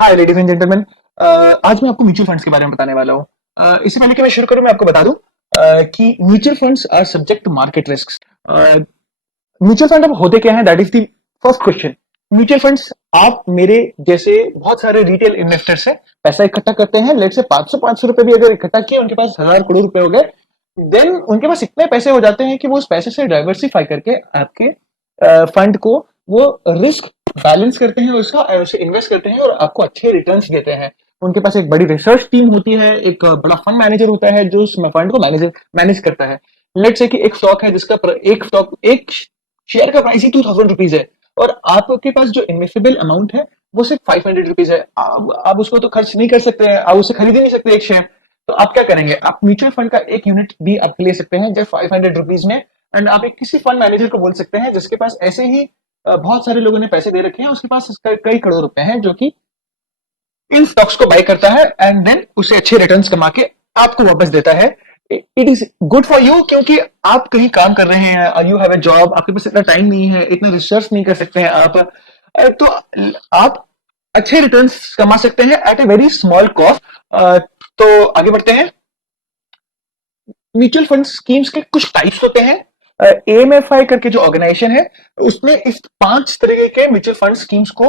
Hi ladies and gentleman. आज मैं आपको म्यूचुअल फंड्स के बारे में बताने वाला हूँ। इससे पहले कि मैं शुरू करूँ, मैं आपको बता दूं कि mutual funds are subject to market risk. Mutual fund अब होते क्या है, that is the first question. Mutual funds आप मेरे जैसे बहुत सारे रिटेल इन्वेस्टर्स से पैसा इकट्ठा करते हैं। लेट से 500 रुपए भी अगर इकट्ठा किए, उनके पास 1000 करोड़ रुपए हो गए, देन उनके पास इतने पैसे हो जाते हैं कि वो उस पैसे से डाइवर्सिफाई करके आपके फंड को वो रिस्क बैलेंस करते हैं, उसका उसे इन्वेस्ट करते हैं और आपको अच्छे रिटर्न्स देते हैं। उनके पास एक बड़ी रिसर्च टीम होती है, एक बड़ा फंड मैनेजर होता है जो उस फंड को मैनेज करता है। लेट्स से कि एक स्टॉक है जिसका एक शेयर का प्राइस ही 2000 रुपीज है, और आपके पास जो इन्वेस्टेबल अमाउंट है वो सिर्फ 500 रुपीज है। आप उसको तो खर्च नहीं कर सकते हैं, आप उसे खरीद ही नहीं सकते एक शेयर। तो आप क्या करेंगे, आप म्यूचुअल फंड का एक यूनिट भी आप ले सकते हैं जो 500 रुपीज में। एंड आप एक किसी फंड मैनेजर को बोल सकते हैं जिसके पास ऐसे ही बहुत सारे लोगों ने पैसे दे रखे हैं, उसके पास कई करोड़ रुपए हैं, जो कि इन स्टॉक्स को बाय करता है एंड देन उसे अच्छे रिटर्न्स कमा के आपको वापस देता है। It is good for you, क्योंकि आप कहीं काम कर रहे हैं, यू हैव ए जॉब, आपके पास इतना टाइम नहीं है, इतना रिसर्च नहीं कर सकते हैं आप, तो आप अच्छे रिटर्न्स कमा सकते हैं at a very small cost. तो आगे बढ़ते हैं। म्यूचुअल फंड स्कीम्स के कुछ टाइप्स होते हैं। एएमएफआई करके जो ऑर्गेनाइजेशन है, उसने इस 5 तरीके के म्यूचुअल फंड स्कीम्स को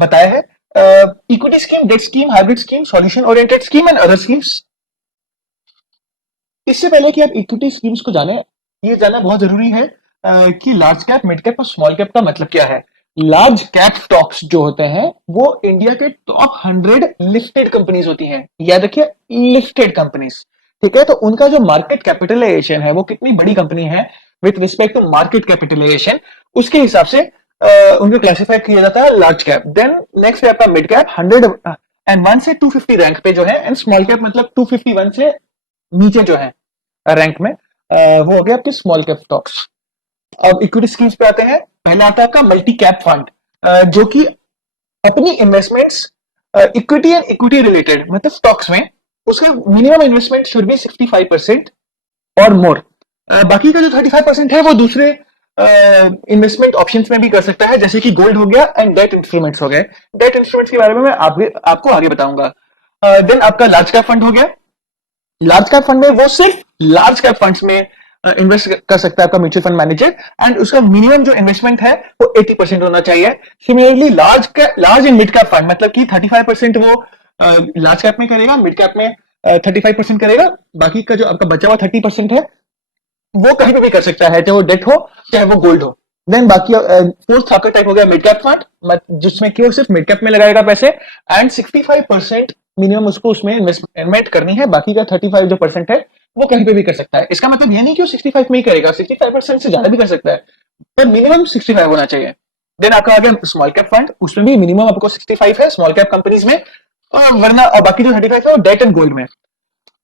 बताया है। Equity scheme, debt scheme, hybrid scheme, solution oriented scheme and other schemes. इससे पहले कि आप इक्विटी स्कीम्स को जाने, ये जानना बहुत जरूरी है कि लार्ज कैप, मिड कैप और स्मॉल कैप का मतलब क्या है। लार्ज कैप स्टॉक्स जो होते हैं वो इंडिया के टॉप 100 लिस्टेड कंपनीज होती हैं। याद रखिए, लिस्टेड कंपनीज। ठीक है, तो उनका जो मार्केट कैपिटलाइजेशन है, वो कितनी बड़ी कंपनी है with respect to market capitalization, उसके हिसाब से उनको क्लासिफाई किया जाता है लार्ज कैप। देन नेक्स्ट है आपका मिड कैप, 101 से 250 रैंक पे जो है, एंड स्मॉल कैप मतलब 251 से नीचे जो है रैंक में, वो हो गया आपके स्मॉल कैप स्टॉक्स। अब इक्विटी स्कीम्स पे आते हैं। पहला आता है आपका मल्टी कैप फंड, जो कि अपनी investments equity and equity related मतलब स्टॉक्स में, उसका मिनिमम इन्वेस्टमेंट शुड बी 65% और मोर। बाकी का जो 35% है वो दूसरे इन्वेस्टमेंट ऑप्शंस में भी कर सकता है, जैसे कि गोल्ड हो गया एंड डेट इंस्ट्रूमेंट्स हो गए। डेट इंस्ट्रूमेंट्स के बारे में मैं आपको आगे बताऊंगा। देन आपका लार्ज कैप फंड हो गया। लार्ज कैप फंड में वो सिर्फ लार्ज कैप फंड्स में इन्वेस्ट कर सकता है आपका म्यूचुअल फंड मैनेजर, एंड उसका मिनिमम जो इन्वेस्टमेंट है वो 80% होना चाहिए। Similarly large and mid cap fund मतलब कि 35% वो लार्ज कैप में करेगा, मिड कैप में 35% करेगा, बाकी का जो आपका बचा हुआ 30% है वो कहीं पे भी कर सकता है, चाहे वो डेट हो चाहे वो गोल्ड हो। देन बाकी फोर्थ आपका टाइप हो गया मिड कैप फंड, जिसमें कि वो सिर्फ मिड कैप में लगाएगा पैसे, एंड 65% मिनिमम उसको उसमें इन्वेस्टमेंट करनी है, बाकी का 35 जो परसेंट है वो कहीं पे भी कर सकता है। इसका मतलब ये नहीं कि वो 65 में ही करेगा, 65% से ज्यादा भी कर सकता है, पर मिनिमम 65 होना चाहिए। देन आपका आ गया स्मॉल कैप फंड, उसमें भी मिनिमम आपको 65 है स्मॉल कैप कंपनीज में, वरना और बाकी जो 35 है वो डेट एंड गोल्ड में।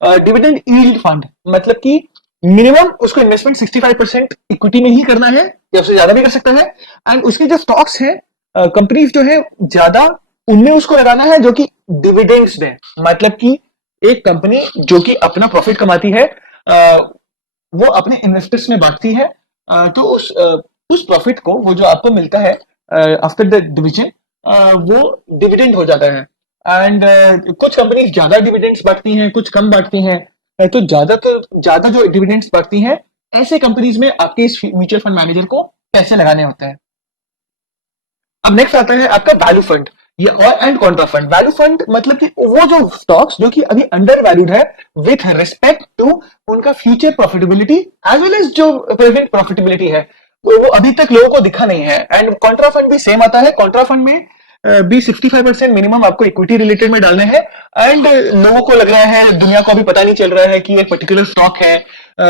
डिविडेंड यील्ड फंड मतलब कि मिनिमम उसको इन्वेस्टमेंट 65% इक्विटी में ही करना है, या उससे ज्यादा भी कर सकता है, एंड उसके जो स्टॉक्स है, कंपनीज जो है ज्यादा, उनमें उसको लगाना है जो कि डिविडेंड्स दें। मतलब कि एक कंपनी जो कि अपना प्रॉफिट कमाती है, वो अपने इन्वेस्टर्स में बांटती है, तो उस प्रॉफिट को, वो जो आपको मिलता है आफ्टर द डिविजन, वो डिविडेंड हो जाता है। एंड कुछ कंपनीज ज्यादा डिविडेंड्स बांटती हैं, कुछ कम बांटती हैं। तो ज्यादा जो डिविडेंड्स बांटती हैं, ऐसे कंपनीज में आपके इस म्यूचुअल फंड मैनेजर को पैसे लगाने होते हैं। अब नेक्स्ट आता है आपका वैल्यू फंड, ये और and contra fund. Value fund मतलब कि वो जो स्टॉक्स जो कि अभी अंडर वैल्यूड है विथ रिस्पेक्ट टू उनका future profitability as well as जो प्रेजेंट प्रॉफिटेबिलिटी है, वो अभी तक लोगों को दिखा नहीं है। एंड कॉन्ट्रा फंड भी सेम आता है। कॉन्ट्रा फंड में भी 65% मिनिमम आपको इक्विटी रिलेटेड में डालने हैं, एंड लोगों को लग रहा है, दुनिया को अभी पता नहीं चल रहा है कि एक पर्टिकुलर स्टॉक है,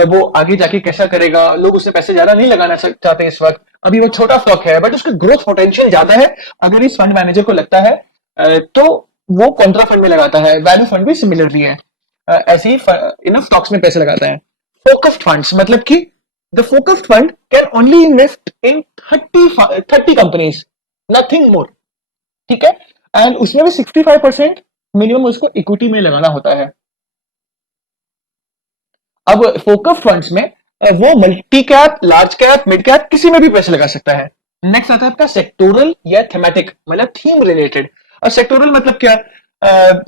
वो आगे जाके कैसा करेगा, लोग उससे पैसे ज्यादा नहीं लगाना चाहते इस वक्त, अभी वो छोटा स्टॉक है बट उसका ग्रोथ पोटेंशियल ज्यादा है। अगर इस फंड मैनेजर को लगता है तो वो कॉन्ट्रा फंड में लगाता है। वैल्यू फंड भी सिमिलरली है, ऐसे ही इन स्टॉक्स में पैसे लगाता है। फोकस्ड फंड्स मतलब कि the focused fund can only invest in 30 companies, nothing more. ठीक है, एंड उसमें भी 65% मिनिमम उसको इक्विटी में लगाना होता है। अब फोकस फंड्स में वो multi cap, large cap, mid cap किसी में भी पैसे लगा सकता है। नेक्स्ट आता है आपका सेक्टोरल या थेमेटिक मतलब थीम रिलेटेड। और सेक्टोरल मतलब क्या,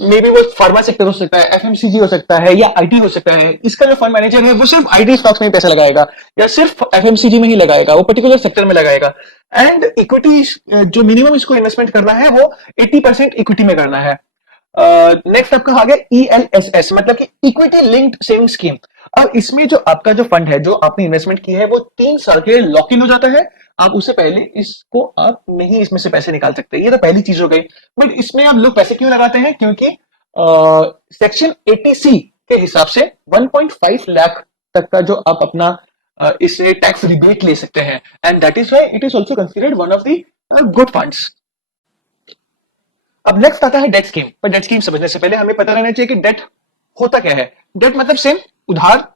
मे बी वो फार्मा सेक्टर हो सकता है, एफएमसीजी हो सकता है, या आईटी हो सकता है। इसका जो फंड मैनेजर है वो सिर्फ आईटी स्टॉक्स में ही पैसा लगाएगा, या सिर्फ एफएमसीजी में ही लगाएगा, वो पर्टिकुलर सेक्टर में लगाएगा। एंड इक्विटी, जो मिनिमम इसको इन्वेस्टमेंट करना है वो 80% इक्विटी में करना है। नेक्स्ट आपका आ गया ईएलएसएस, मतलब कि इक्विटी लिंक्ड सेविंग स्कीम। अब इसमें जो आपका जो फंड है, जो आपने इन्वेस्टमेंट की है, वो 3 साल के लिए लॉक इन हो जाता है। आप उससे पहले इसको आप नहीं इसमें से पैसे निकाल सकते, ये तो पहली चीज हो गई। बट इसमें आप लोग पैसे क्यों लगाते हैं, क्योंकि सेक्शन 80C के हिसाब से 1.5 लाख तक का जो आप अपना इससे टैक्स रिबेट ले सकते हैं, and that is why it is also considered one of the good funds. अब नेक्स्ट आता है डेट स्कीम। पर डेट स्कीम समझने से पहले हमें पता रहना चाहिए कि डेट होता क्या है। डेट मतलब सेम उधार,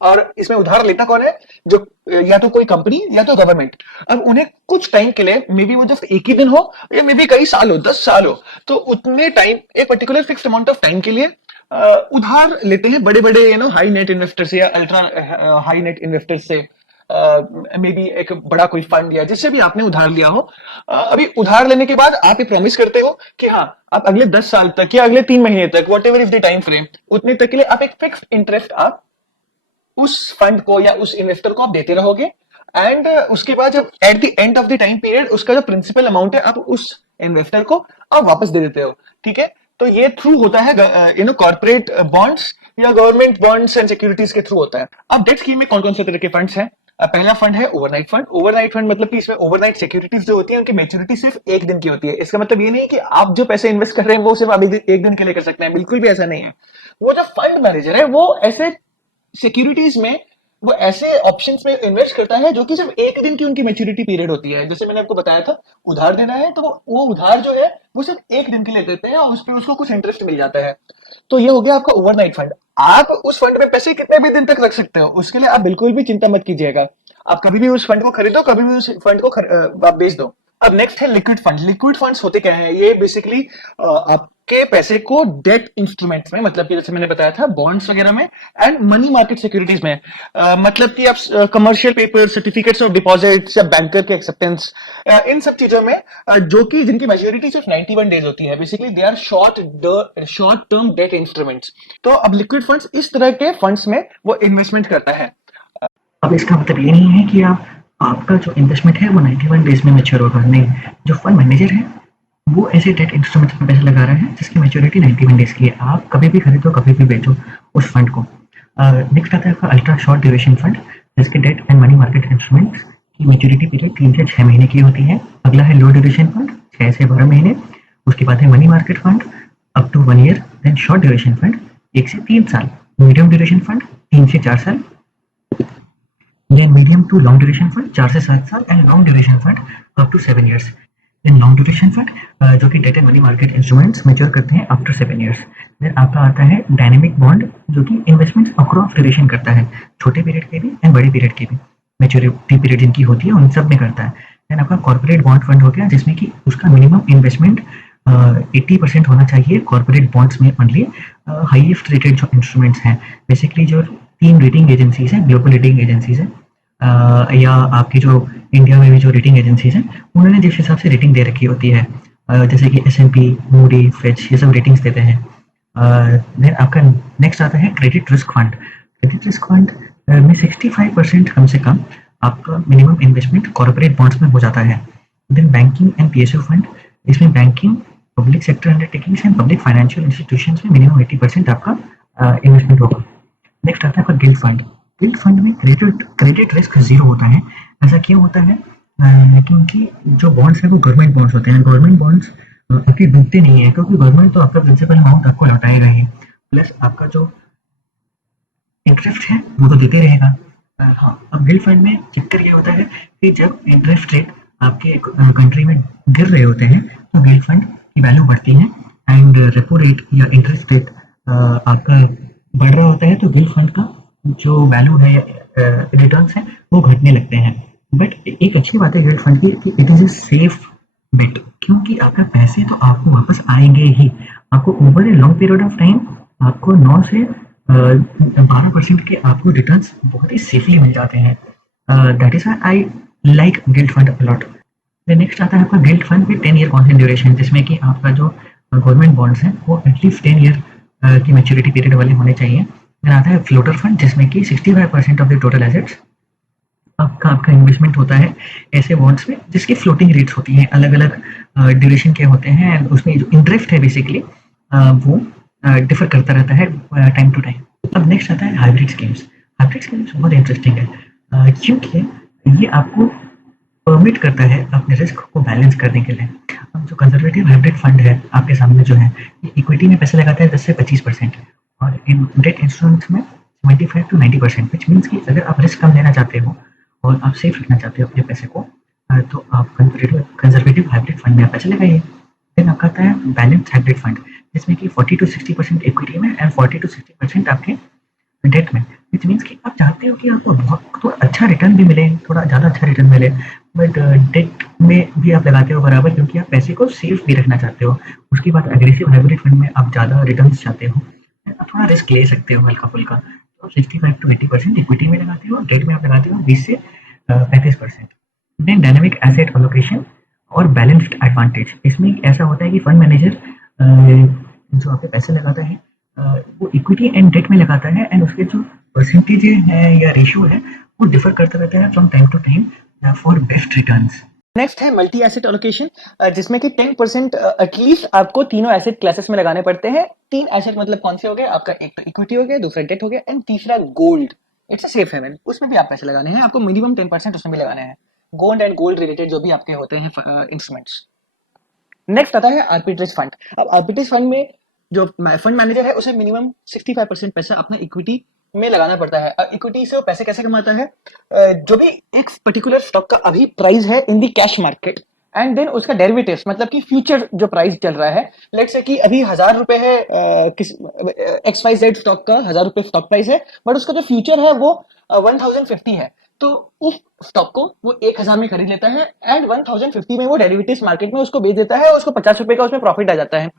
और इसमें उधार लेता कौन है, जो या तो कोई कंपनी या तो गवर्नमेंट। अब उन्हें कुछ टाइम के लिए, मे बी वो जस्ट एक ही दिन हो या मे बी कई साल हो, 10 साल हो, तो उतने टाइम एक particular fixed amount of time के लिए उधार लेते हैं बड़े बड़े हाई नेट इन्वेस्टर से या अल्ट्रा हाई नेट इन्वेस्टर से, मे बी एक बड़ा कोई फंड या जिससे भी आपने उधार लिया हो। अभी उधार लेने के बाद आप ये प्रॉमिस करते हो कि हाँ, आप अगले 10 साल तक या अगले 3 महीने तक, what ever is the time frame, उतने तक के लिए आप एक फिक्स्ड इंटरेस्ट आप उस फंड को या उस इन्वेस्टर को आप देते रहोगे। एंड उसके बाद जब at the end of the time period उसका जो प्रिंसिपल अमाउंट है आप उस इन्वेस्टर को आप वापस दे देते हो। ठीक है, तो ये थ्रू होता है कॉर्पोरेट बॉन्ड्स या गवर्नमेंट बॉन्ड्स एंड सिक्योरिटीज के थ्रू होता है। अब डेट स्कीम में कौन कौन से तरह के फंड्स हैं? पहला फंड है ओवरनाइट फंड। ओवरनाइट फंड मतलब कि इसमें ओवरनाइट सिक्योरिटीज जो होती है उनकी मेच्योरिटी सिर्फ एक दिन की होती है। इसका मतलब ये नहीं कि आप जो पैसे इन्वेस्ट कर रहे हैं वो सिर्फ अभी एक दिन के लिए कर सकते हैं, बिल्कुल भी ऐसा नहीं है। वो जो फंड मैनेजर है वो ऐसे सिक्योरिटीज में, वो ऐसे ऑप्शंस में इन्वेस्ट करता है जो कि सिर्फ एक दिन की उनकी मैच्योरिटी पीरियड होती है। जैसे मैंने आपको बताया था, उधार देना है तो वो उधार जो है वो सिर्फ एक दिन के लिए देते हैं और उस पर उसको कुछ इंटरेस्ट मिल जाता है। तो ये हो गया आपका ओवरनाइट फंड। आप उस फंड में पैसे कितने भी दिन तक रख सकते हो, उसके लिए आप बिल्कुल भी चिंता मत कीजिएगा। आप कभी भी उस फंड को खरीदो, कभी भी उस फंड को आप बेच दो। अब नेक्स्ट है लिक्विड फंड। लिक्विड फंड्स होते क्या है? ये बेसिकली आपके पैसे को डेट इंस्ट्रूमेंट्स में, मतलब कि जैसे मैंने बताया था बॉन्ड्स वगैरह में एंड मनी मार्केट सिक्योरिटीज में, मतलब कि आप commercial paper, certificates of deposits या बैंकर के एक्सेप्टेंस, इन सब चीजों में जो कि जिनकी मैच्योरिटी सिर्फ 91 डेज होती है, basically they are short term debt instruments. तो अब लिक्विड फंड्स इस तरह के फंड्स में वो इन्वेस्टमेंट करता है। अब इसका मतलब ये नहीं है कि आपका जो इन्वेस्टमेंट है वो 91 डेज में मैच्योर होगा, नहीं। जो फंड मैनेजर है वो ऐसे डेट इंस्ट्रूमेंट्स में पैसे लगा रहा है जिसकी मैच्योरिटी 91 डेज की है। आप कभी भी खरीदो, कभी भी बेचो उस फंड को। नेक्स्ट आता है आपका अल्ट्रा शॉर्ट ड्यूरेशन फंड, जिसके debt and money market instruments की मैच्योरिटी पीरियड 3 से 6 महीने की होती है। अगला है लो ड्यूरेशन फंड, 6 से 12 महीने। उसके बाद है money market fund, up to 1 year. Then short duration fund, 1 से 3 साल। मीडियम ड्यूरेशन फंड, 3 से 4 साल। ये medium to long duration fund, 4 से 7 साल। And long duration fund up to 7 years. इन लॉन्ग ड्यूरेशन फंड जो कि debt and money market instruments mature करते हैं आफ्टर 7 ईयर्स। देन आपका आता है डायनेमिक बॉन्ड, जो कि इन्वेस्टमेंट्स अक्रॉस ड्यूरेशन करता है, छोटे पीरियड के भी एंड बड़े पीरियड के भी। मैच्योरिटी पीरियड जिनकी होती है उन सब में करता है। देन आपका कॉर्पोरेट बॉन्ड फंड हो गया, जिसमें कि उसका मिनिमम इन्वेस्टमेंट 80% होना चाहिए कॉर्पोरेट बॉन्ड्स में ओनली। हाईएस्ट रेटेड जो इंस्ट्रूमेंट्स हैं, बेसिकली जो 3 रेटिंग एजेंसीज हैं, ग्लोबल रेटिंग एजेंसीज हैं, या आपकी जो इंडिया में भी जो रेटिंग एजेंसीज हैं, उन्होंने जिस हिसाब से रेटिंग दे रखी होती है, जैसे कि S&P, मूडी, फिच, ये सब रेटिंग्स देते हैं। देन आपका नेक्स्ट आता है credit risk fund. Credit risk fund में 65% कम से कम आपका मिनिमम इन्वेस्टमेंट कॉर्पोरेट बॉन्ड्स में हो जाता है। Then banking and PSU fund, इसमें banking, public sector undertakings and public financial institutions में मिनिमम 80% आपका इन्वेस्टमेंट होगा। नेक्स्ट आता है आपका गिल्ड फंड। गिल्ड फंड में क्रेडिट रिस्क जीरो होता है। ऐसा क्यों होता है? क्योंकि जो बॉन्ड्स है वो गवर्नमेंट बॉन्ड्स होते हैं। गवर्नमेंट बॉन्ड्स आपके डूबते नहीं है, क्योंकि गवर्नमेंट तो आपका प्रिंसिपल अमाउंट आपको लौटाएगा ही, प्लस आपका जो इंटरेस्ट है वो तो देते रहेगा। हाँ, अब गिल्ड फंड में चक्कर ये होता है कि जब इंटरेस्ट रेट आपके कंट्री में गिर रहे होते हैं तो गिल्ड फंड की वैल्यू बढ़ती है, एंड रेपो रेट या इंटरेस्ट रेट आपका बढ़ रहा होता है तो गिल्ड फंड का जो वैल्यू है, रिटर्न्स है, वो घटने लगते हैं। बट एक अच्छी बात है गिल्ड फंड की कि it is a safe bet, क्योंकि आपके पैसे तो आपको वापस आएंगे ही। आपको over a long period of time आपको 9 से 12% के आपको रिटर्न्स बहुत ही सेफली मिल जाते हैं। That is why I like gilt fund a lot. Next आता है आपका gilt fund with 10 year constant duration, जिसमें कि आपका जो गवर्नमेंट बॉन्ड्स हैं वो एटलीस्ट 10 ईयर की मैच्योरिटी पीरियड वाले होने चाहिए। फिर आता है फ्लोटर फंड, जिसमें कि 65% ऑफ द टोटल एसेट्स आपका आपका इन्वेस्टमेंट होता है ऐसे बॉन्ड्स में जिसकी फ्लोटिंग रेट्स होती हैं, अलग अलग ड्यूरेशन के होते हैं, एंड उसमें जो इंटरेस्ट है बेसिकली वो डिफर करता रहता है टाइम टू टाइम। अब नेक्स्ट आता है हाइब्रिड स्कीम्स। हाइब्रिड स्कीम्स बहुत इंटरेस्टिंग है क्योंकि ये आपको परमिट करता है अपने रिस्क को बैलेंस करने के लिए। अब जो कंजर्वेटिव हाइब्रिड फंड है आपके सामने जो है, ये इक्विटी में पैसे लगाता है 10 से 25% और इन डेट इंस्ट्रूमेंट्स में 75 टू 90%, विच मीन्स कि अगर आप रिस्क कम लेना चाहते हो और आप सेफ रखना चाहते हो अपने पैसे को, तो आप कंजर्वेटिव हाइब्रिड फंड में आप पैसे लगाइए। देन आपका आता है बैलेंस्ड हाइब्रिड फंड, जिसमें कि 40 टू 60% इक्विटी में एंड 40 टू 60% आपके डेट में, विच मीन्स कि आप चाहते हो कि आपको बहुत थोड़ा अच्छा रिटर्न भी मिले, थोड़ा ज़्यादा अच्छा रिटर्न मिले, बट डेट में भी आप लगाते हो बराबर, क्योंकि आप पैसे को सेफ भी रखना चाहते हो। उसके बाद एग्रेसिव हाइब्रिड फंड में आप ज़्यादा रिटर्न चाहते हो, आप थोड़ा रिस्क ले सकते हो हल्का फुल्का, तो 65 टू 80% इक्विटी में लगाते हो, डेट में आप लगाते हो 20 से 35%। देन डायनेमिक एसेट एलोकेशन और बैलेंस्ड एडवांटेज, इसमें ऐसा होता है कि फंड मैनेजर जो आपके पैसे लगाता है वो इक्विटी एंड डेट में लगाता है, एंड उसके जो परसेंटेज है या रेशियो है वो डिफर करता रहता है from time to time for best returns. Next है मल्टी एसेट एलोकेशन, जिसमें कि 10% एटलीस्ट आपको तीनों एसेट क्लासेस में लगाने पड़ते हैं। तीन एसेट मतलब कौन से हो गए आपका, एक तो इक्विटी हो गया, दूसरा डेट हो गया, एंड तीसरा gold. It's a safe haven, उसमें भी आप पैसे लगाने हैं, आपको मिनिमम 10% उसमें भी लगाने हैं, गोल्ड एंड गोल्ड रिलेटेड जो भी आपके होते हैं इंस्ट्रूमेंट्स। नेक्स्ट आता है आर्बिट्रेज फंड। अब आर्बिट्रेज फंड में जो फंड मैनेजर है उसे मिनिमम 65% पैसा अपना इक्विटी में लगाना पड़ता है। इक्विटी से वो पैसे कैसे कमाता है, जो भी एक पर्टिकुलर स्टॉक का अभी प्राइस है इन दी कैश मार्केट, एंड देन उसका डेरिवेटिव्स मतलब कि फ्यूचर जो प्राइस चल रहा है, लेट्स से कि अभी 1,000 रुपए है, किस XYZ स्टॉक का 1,000 रुपए स्टॉक प्राइस है, बट उसका जो फ्यूचर है वो 1,050 है। तो उस स्टॉक को वो 1,000 में खरीद लेता है एंड 1,050 में वो डेरिवेटिव्स मार्केट में उसको बेच देता है और उसको 50 रुपए का उसमें प्रॉफिट आ जाता है।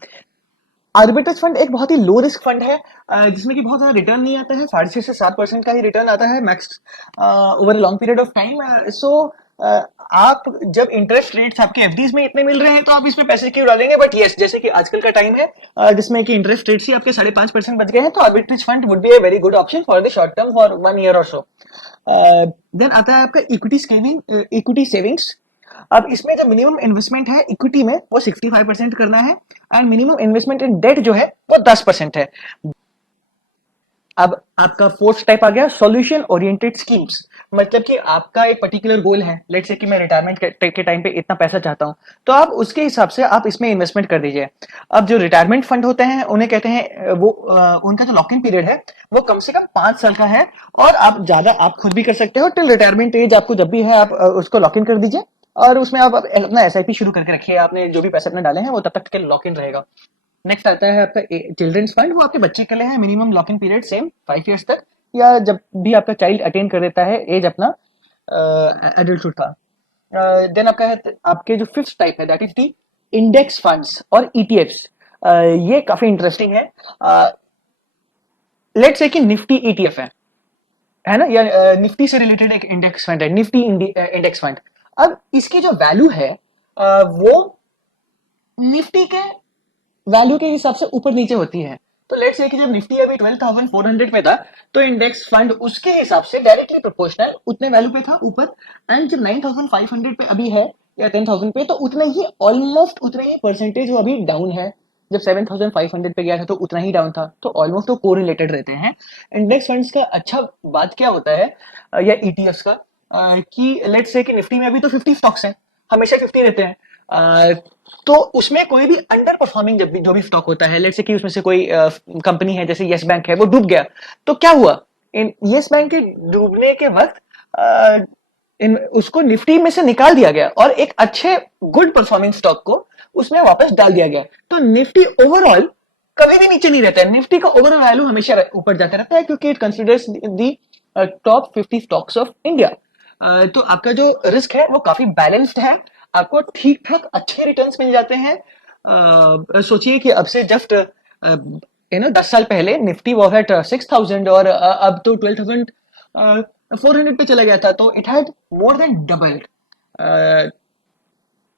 आर्बिट्रेज फंड एक बहुत ही लो रिस्क फंड है, जिसमें कि बहुत ज्यादा रिटर्न नहीं आता है, 6.5 से 7% का ही रिटर्न आता है max over long period of time. So आप जब इंटरेस्ट रेट्स आपके एफडीज में इतने मिल रहे हैं तो आप इसमें पैसे क्यों डालेंगे, बट यस जैसे कि आजकल का टाइम है जिसमें कि इंटरेस्ट रेट्स ही आपके 5.5% बच गए हैं, तो arbitrage fund would be a very good option for the short term for 1 year और सो। देन आता है आपका इक्विटी सेविंग्स। अब इसमें जो मिनिमम इन्वेस्टमेंट है इक्विटी में वो 65% करना है, and minimum investment in debt जो है वो 10% है। अब आपका फोर्थ टाइप आ गया सॉल्यूशन ओरिएंटेड स्कीम्स, मतलब कि आपका एक पर्टिकुलर गोल है, लेट्स से कि मैं रिटायरमेंट के टाइम पे इतना पैसा चाहता हूं, तो आप उसके हिसाब से आप इसमें इन्वेस्टमेंट कर दीजिए। अब जो रिटायरमेंट फंड होते हैं उन्हें कहते हैं वो उनका जो लॉक इन पीरियड है वो कम से कम 5 साल का है, और आप ज्यादा आप खुद भी कर सकते हो टिल रिटायरमेंट एज, आपको जब भी है आप उसको लॉक इन कर दीजिए, और उसमें आप अपना एसआईपी शुरू करके रखिए, आपने जो भी पैसे अपने डाले हैं वो तब तक के लॉक इन रहेगा। नेक्स्ट आता है आपका चिल्ड्रंस फंड, वो आपके बच्चे के लिए है, minimum lock in period same 5 years तक, या जब भी आपका चाइल्ड अटेन कर देता है एज अपना एडल्टहुड का। देन आपका है आपके जो फिफ्थ टाइप है that is the index funds और ईटीएफ्स। ये काफी इंटरेस्टिंग है। लेट्स से कि निफ्टी ईटीएफ है ना, या निफ्टी से रिलेटेड एक इंडेक्स फंड है, निफ्टी इंडेक्स फंड। अब इसकी जो वैल्यू है वो निफ्टी के वैल्यू के हिसाब से ऊपर नीचे होती है। तो लेट्स से कि जब निफ्टी अभी 12,400 पे था, तो इंडेक्स फंड उसके हिसाब से डायरेक्टली प्रोपोर्शनल उतने वैल्यू पे था ऊपर, एंड जब 9,500 पे अभी है या 10,000 पे, तो उतने ही ऑलमोस्ट उतने ही परसेंटेज वो अभी डाउन है। जब 7,500 पे गया था तो उतना ही डाउन था, तो ऑलमोस्ट वो कोरिलेटेड रहते हैं। इंडेक्स फंड्स का अच्छा बात क्या होता है या ईटीएफ्स का, कि लेट्स से कि निफ्टी में अभी तो 50 स्टॉक्स हैं, हमेशा 50 रहते हैं, तो उसमें कोई भी अंडर परफॉर्मिंग जब भी जो भी स्टॉक होता है, लेट्स से कि उसमें से कोई कंपनी है जैसे यस बैंक है वो डूब गया, तो क्या हुआ, इन यस बैंक के डूबने के वक्त इन उसको निफ्टी में से निकाल दिया गया और एक अच्छे गुड परफॉर्मिंग स्टॉक को उसमें वापस डाल दिया गया। तो निफ्टी ओवरऑल कभी भी नीचे नहीं रहता है, निफ्टी का ओवरऑल वैल्यू हमेशा ऊपर जाता रहता है, क्योंकि it considers the top 50 stocks of India. तो आपका जो रिस्क है वो काफी बैलेंस्ड है, आपको ठीक ठाक अच्छे रिटर्न्स मिल जाते हैं। सोचिए कि अब से जस्ट 10 साल पहले निफ्टी वॉज एट 6,000 और अब तो 12,400 पे चला गया था, तो it had more than doubled.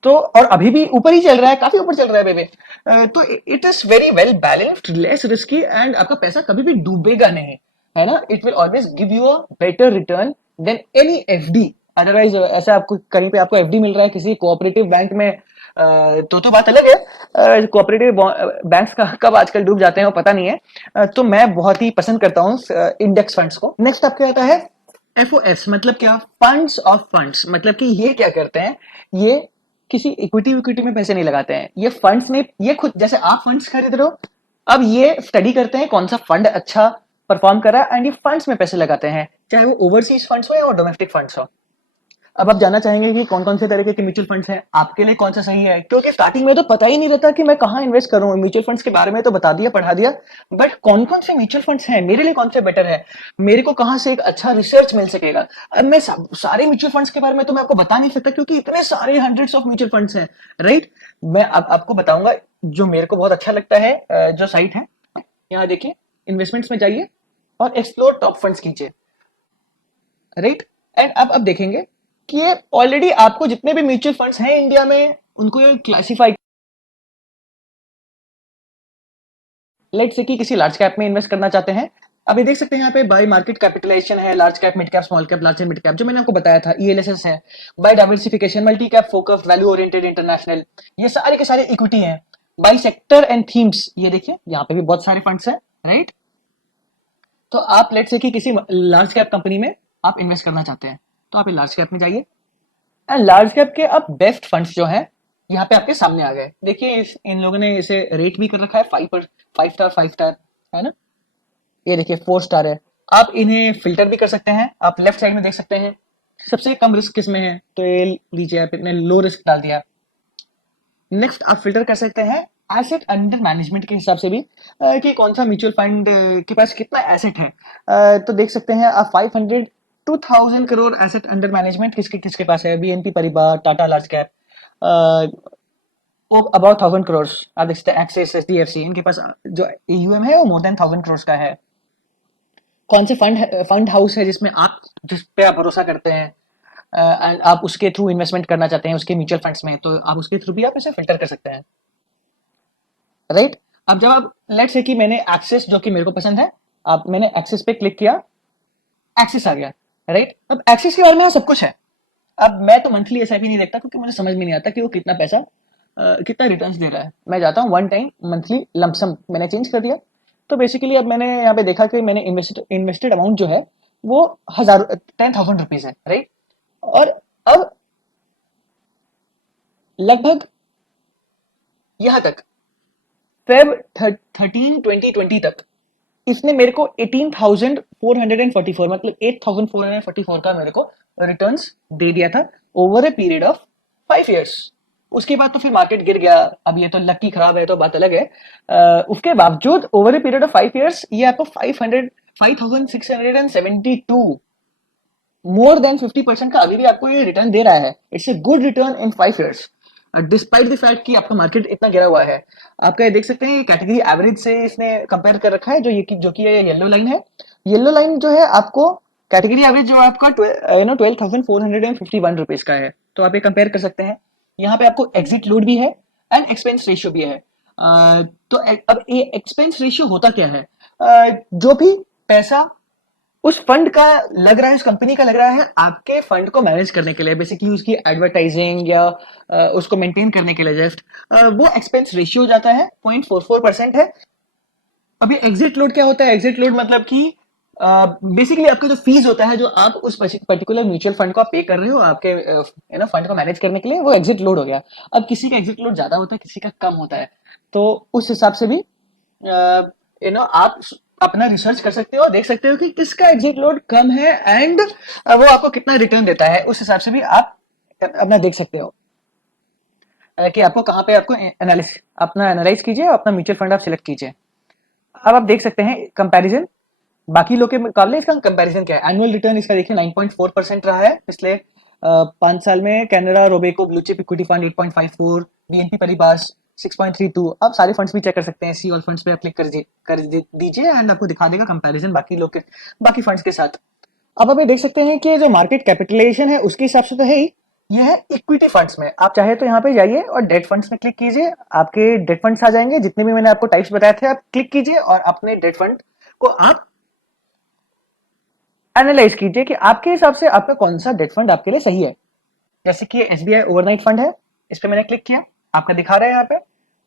तो और अभी भी ऊपर ही चल रहा है, काफी ऊपर चल रहा है बेबी। तो it is very well balanced, less risky, and आपका पैसा कभी भी डूबेगा नहीं, है ना। It will always give you a better return than any FD. Otherwise ऐसा आपको कहीं पे आपको एफडी मिल रहा है किसी कोऑपरेटिव बैंक में, तो बात अलग है। कोऑपरेटिव बैंक्स का कब आजकल डूब जाते हैं वो पता नहीं है। तो मैं बहुत ही पसंद करता हूँ इंडेक्स फंड्स को। नेक्स्ट आपके आता है एफओएस, मतलब क्या, फंड्स ऑफ फंड्स, मतलब कि ये क्या करते हैं, ये किसी इक्विटी विक्विटी में पैसे नहीं लगाते हैं, ये फंड्स में, ये खुद जैसे आप फंड्स खरीद रहे हो, अब ये स्टडी करते हैं कौन सा फंड अच्छा परफॉर्म कर रहा है, एंड ये फंड्स में पैसे लगाते हैं, चाहे वो ओवरसीज फंड्स हो या डोमेस्टिक फंड्स हो। अब आप जानना चाहेंगे कि कौन कौन से तरीके के म्यूचुअल फंड्स हैं, आपके लिए कौन सा सही है, क्योंकि स्टार्टिंग में तो पता ही नहीं रहता कि मैं कहाँ इन्वेस्ट करूं। म्यूचुअल फंड्स के बारे में तो बता दिया, पढ़ा दिया, बट कौन कौन से म्यूचुअल फंड्स हैं, मेरे लिए कौन से बेटर है, मेरे को कहाँ से एक अच्छा रिसर्च मिल सकेगा। अब मैं सारे म्यूचुअल फंड्स के बारे में तो मैं आपको बता नहीं सकता, क्योंकि इतने सारे हंड्रेड्स ऑफ म्यूचुअल फंड्स हैं, राइट। मैं अब आपको बताऊंगा जो मेरे को बहुत अच्छा लगता है। जो साइट है, यहाँ देखिए, इन्वेस्टमेंट्स में जाइए और एक्सप्लोर टॉप फंड्स कीजिए, राइट। एंड अब देखेंगे कि ये ऑलरेडी आपको जितने भी म्यूचुअल फंड्स हैं इंडिया में, उनको ये क्लासिफाई, लेट से कि किसी लार्ज कैप में इन्वेस्ट करना चाहते हैं। अभी देख सकते हैं यहाँ पे बाय मार्केट कैपिटलाइजेशन है, large cap, mid cap, small cap, large and mid cap, जो मैंने आपको बताया था, ईएलएसएस है। By diversification, multi cap, focus, value oriented, international, ये सारे के सारे इक्विटी हैं। बाय सेक्टर एंड थीम्स, ये देखिए यहाँ पे भी बहुत सारे फंड्स हैं, राइट। तो आप लेट से कि किसी लार्ज कैप कंपनी में आप इन्वेस्ट करना चाहते हैं, तो आप लार्ज कैप में जाइए, एंड लार्ज कैप के अब बेस्ट फंड्स जो हैं यहाँ पे आपके सामने आ गए। देखिए इन लोगों ने इसे रेट भी कर रखा है, 5 स्टार 5 स्टार, है ना। ये देखिए 4 स्टार है। आप इन्हें फिल्टर भी कर सकते हैं, आप लेफ्ट साइड में देख सकते हैं सबसे कम रिस्क किस में है, तो ये लीजिए, आप इतने लो रिस्क डाल दिया। नेक्स्ट आप फिल्टर कर सकते हैं एसेट अंडर मैनेजमेंट के हिसाब से भी, कि कौन सा म्यूचुअल फंड के पास कितना एसेट है। तो देख सकते हैं आप 500 2000 करोड़ एसेट अंडर मैनेजमेंट किसके किसके पास है, BNP Paribas, Tata large cap, about 1000 crore. आप देख सकते हैं एक्सिस, एचडीएफसी, इनके पास जो एयूएम है वो मोर देन 1000 करोड़ का है। कौन से फंड हाउस है जिस पे आप भरोसा करते हैं, एंड आप उसके थ्रू इन्वेस्टमेंट करना चाहते हैं उसके म्यूचुअल फंड्स में, तो आप उसके थ्रू भी आप इसे फिल्टर कर सकते हैं, राइट। अब जब आप लेट्स से कि मैंने एक्सेस, जो कि मेरे को पसंद है, आप मैंने एक्सेस पे क्लिक किया, एक्सेस आ गया, राइट। अब एक्सेस के बारे में सब कुछ है। अब मैं तो मंथली एसआईपी नहीं देखता, क्योंकि मुझे समझ में नहीं आता कि वो कितना पैसा कितना रिटर्न्स दे रहा है। मैं जाता हूँ वन टाइम मंथली लमसम, मैंने चेंज कर दिया। तो बेसिकली अब मैंने यहाँ पे देखा कि मैंने इन्वेस्टेड अमाउंट जो है वो 10,000 रुपीज है, राइट। और अब लगभग यहाँ तक फेब 13 2020 तक इसने मेरे को 18,444, मतलब 8,444 का मेरे को रिटर्न्स दे दिया था over a period of 5 years. उसके बाद तो फिर मार्केट गिर गया, अब ये तो लक की खराब है तो बात अलग है। उसके बावजूद over a period of 5 years ये आपको 5,672, मोर देन 50% का अभी भी आपको ये रिटर्न दे रहा है। It's a good return in 5 years, despite the fact कि आपका मार्केट इतना गिरा हुआ है। आपका ये देख सकते हैं कैटेगरी एवरेज से इसने कंपेयर कर रखा है, जो कि ये येलो लाइन है। येलो लाइन जो है आपको कैटेगरी एवरेज जो आपका 12,451 रुपीज का है, तो आप ये कंपेयर कर सकते हैं। यहाँ पे आपको एग्जिट लोड भी है एंड एक्सपेंस रेशियो भी है। तो अब ये एक्सपेंस रेशियो होता क्या है, जो भी पैसा उस फंड का लग रहा है, उस कंपनी का लग रहा है आपके फंड को मैनेज करने के लिए, बेसिकली उसकी एडवर्टाइजिंग या उसको मेंटेन करने के लिए, जस्ट वो एक्सपेंस रेशियो जाता है 0.44% है। अभी एग्जिट लोड क्या होता है, एग्जिट लोड मतलब कि बेसिकली आपका जो फीस होता है, जो आप उस पर्टिकुलर म्यूचुअल फंड को आप पे कर रहे हो आपके फंड को मैनेज करने के लिए, वो एग्जिट लोड हो गया। अब किसी का एग्जिट लोड ज्यादा होता है, किसी का कम होता है, तो उस हिसाब से भी आप अपना रिसर्च कर सकते हो और देख सकते हो कि किसका एग्जिट लोड कम है, एंड वो आपको कितना रिटर्न देता है, उस हिसाब से भी आप अपना देख सकते हो कि आपको कहाँ पे आपको अपना एनालाइज कीजिए और अपना म्यूचुअल फंड आप सिलेक्ट कीजिए। अब आप देख सकते हैं कंपैरिजन बाकी लोग के मुकाबले, इसका कंपैरिजन क्या है। एनुअल रिटर्न इसका देखिए 9.4% रहा है पिछले 5 साल में। Canara Robeco blue chip equity fund 8.54, BNP Paribas 6.32। आप सारे फंड्स भी चेक कर सकते हैं, सी ऑल फंड्स पे आप क्लिक कर दीजिए एंड आपको दिखा देगा कंपैरिजन बाकी लोग के बाकी फंड्स के साथ। अब आप ये देख सकते हैं कि जो मार्केट कैपिटलाइजेशन है उसके हिसाब से तो है ही, ये है इक्विटी फंड्स में। आप चाहे तो यहाँ पे जाइए और डेट फंड्स में क्लिक कीजिए, आपके डेट फंड्स आ जाएंगे, जितने भी मैंने आपको टाइप्स बताए थे आप क्लिक कीजिए और अपने डेट फंड को आप एनालाइज कीजिए कि आपके हिसाब से आपका कौन सा डेट फंड आपके लिए सही है। जैसे कि एसबीआई ओवरनाइट फंड है, इस पे मैंने क्लिक किया, आपका दिखा रहा है यहाँ पे,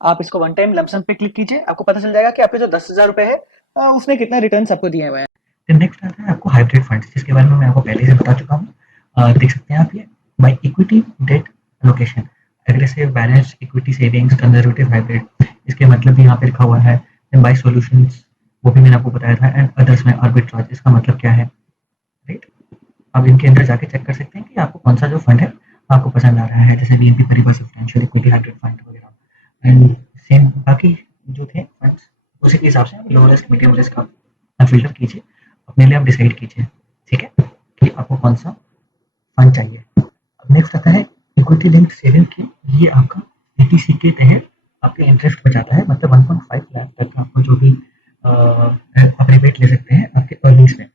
आप इसको वन टाइम लमसम पे क्लिक कीजिए, आपको पता चल जाएगा कि आपके जो 10,000 रुपए है उसने कितने रिटर्न आपको दिए हुए हैं। फिर नेक्स्ट आता है आपको हाइब्रिड फंड्स, जिसके बारे में मैं आपको पहले से बता चुका हूँ। देख सकते हैं आप ये by equity debt allocation, aggressive balance equity savings conservative hybrid, इसके मतलब भी यहाँ पे लिखा हुआ है। बाय सॉल्यूशंस, वो भी मैंने आपको बताया था। एंड अदर्स में आर्बिट्राज, इसका मतलब क्या है, राइट। आप इनके अंदर जाके चेक कर सकते हैं कि आपको कौन सा जो फंड है आपको पसंद आ रहा है, जैसे बीएनपी परिवार सब्सटैंशियल इक्विटी हाइब्रिड फंड वगैरह। एंड सेम बाकी जो थे फंड्स, उसी के हिसाब से आप लो रिस्क मीडियम रिस्क आप फिल्टर कीजिए, अपने लिए आप डिसाइड कीजिए, ठीक है, कि आपको कौन सा फंड चाहिए। अब नेक्स्ट आता है इक्विटी लिंक्ड सेविंग की। ये आपका ईटीसी के तहत आपके इंटरेस्ट बचाता है, मतलब 1.5 लाख तक आपको जो भी आप रिबेट ले सकते हैं आपके अर्निंग्स में।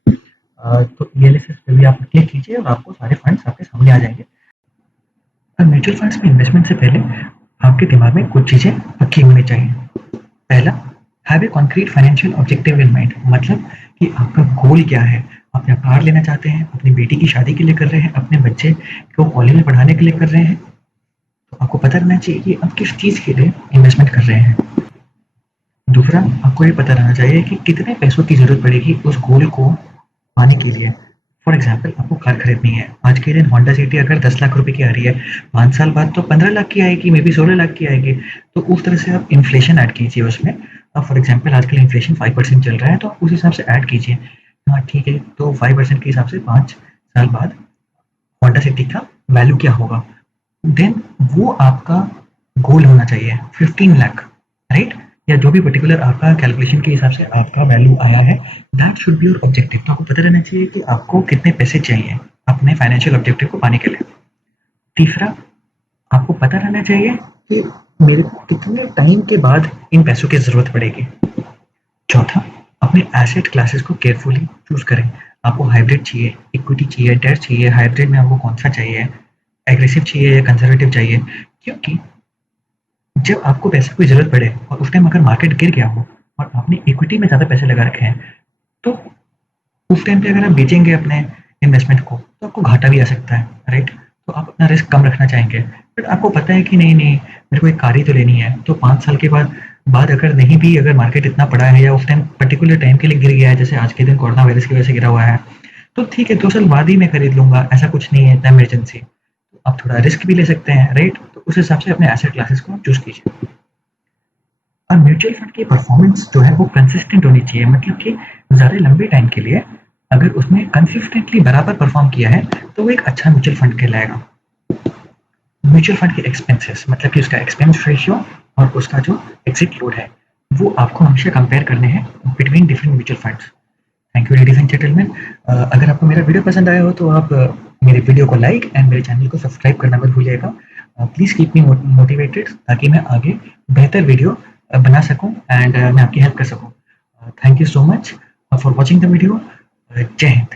तो ईएलएसएस पे भी आप क्लिक कीजिए और आपको सारे फंड्स आपके सामने आ जाएंगे। और म्यूचुअल फंड्स में इन्वेस्टमेंट से पहले आपके दिमाग में कुछ चीज़ें पक्की होनी चाहिए। पहला, have a concrete financial objective in mind, मतलब कि आपका गोल क्या है। आप क्या कार लेना चाहते हैं, अपनी बेटी की शादी के लिए कर रहे हैं, अपने बच्चे को कॉलेज में पढ़ाने के लिए कर रहे हैं, तो आपको पता रहना चाहिए कि आप किस चीज़ के लिए इन्वेस्टमेंट कर रहे हैं। दूसरा, आपको ये पता रहना चाहिए कि कितने पैसों की ज़रूरत पड़ेगी उस गोल को पाने के लिए। फॉर एग्जाम्पल, आपको कार खरीदनी है, आज के दिन होंडा सिटी अगर 10 लाख रुपए की आ रही है, 5 साल बाद तो 15 लाख की आएगी, मे बी 16 लाख की आएगी। तो उस तरह से आप इन्फ्लेशन ऐड कीजिए उसमें। अब फॉर एग्जाम्पल आजकल इन्फ्लेशन 5% चल रहा है, तो आप उस हिसाब से ऐड कीजिए। हाँ ठीक है, तो 5% के हिसाब से 5 साल बाद होंडा सिटी का वैल्यू क्या होगा, देन वो आपका गोल होना चाहिए 15 लाख, राइट। या जो भी पर्टिकुलर आपका कैलकुलेशन के हिसाब से आपका वैल्यू आया है, that should be your objective. तो आपको पता रहना चाहिए कि आपको कितने पैसे चाहिए अपने फाइनेंशियल ऑब्जेक्टिव को पाने के लिए। तीसरा, आपको पता रहना चाहिए कि मेरे को कितने टाइम के बाद इन पैसों की ज़रूरत पड़ेगी। चौथा, अपने एसेट क्लासेस को केयरफुली चूज करें। आपको हाइब्रिड चाहिए, इक्विटी चाहिए, डेट चाहिए, हाइब्रिड में आपको कौन सा चाहिए, एग्रेसिव चाहिए या कंजर्वेटिव चाहिए। क्योंकि जब आपको पैसे की ज़रूरत पड़े और उस टाइम अगर मार्केट गिर गया हो और आपने इक्विटी में ज़्यादा पैसे लगा रखे हैं, तो उस टाइम पे अगर आप बेचेंगे अपने इन्वेस्टमेंट को तो आपको घाटा भी आ सकता है, राइट। तो आप अपना रिस्क कम रखना चाहेंगे, बट आपको पता है कि नहीं नहीं मेरे को एक कार ही तो लेनी है, तो 5 साल के बाद अगर नहीं भी, अगर मार्केट इतना पड़ा है या उस टाइम पर्टिकुलर टाइम के लिए गिर गया है, जैसे आज के दिन कोरोना वायरस की वजह से गिरा हुआ है, तो ठीक है 2 साल बाद ही मैं खरीद लूंगा, ऐसा कुछ नहीं है इतना इमरजेंसी। तो आप थोड़ा रिस्क भी ले सकते हैं, राइट। तो उस हिसाब से अपने एसेट क्लासेस को चूज कीजिए। और म्यूचुअल फंड की परफॉर्मेंस जो है वो कंसिस्टेंट होनी चाहिए, मतलब कि ज़्यादा लंबे टाइम के लिए अगर उसने कंसिस्टेंटली बराबर परफॉर्म किया है तो वो एक अच्छा म्यूचुअल फंड कहलाएगा। म्यूचुअल फंड के एक्सपेंसेस, मतलब कि उसका एक्सपेंस रेशियो और उसका जो एग्जिट लोड है, वो आपको हमेशा कंपेयर करने हैं between different mutual funds. Thank you ladies and gentleman. अगर आपको मेरा वीडियो पसंद आया हो तो आप मेरे वीडियो को लाइक एंड मेरे चैनल को सब्सक्राइब करना मत भूलिएगा। प्लीज़ कीप मी मोटिवेटेड, ताकि मैं आगे बेहतर वीडियो बना सकूं एंड मैं आपकी हेल्प कर सकूं। Thank you so much for watching the video. जय हिंद।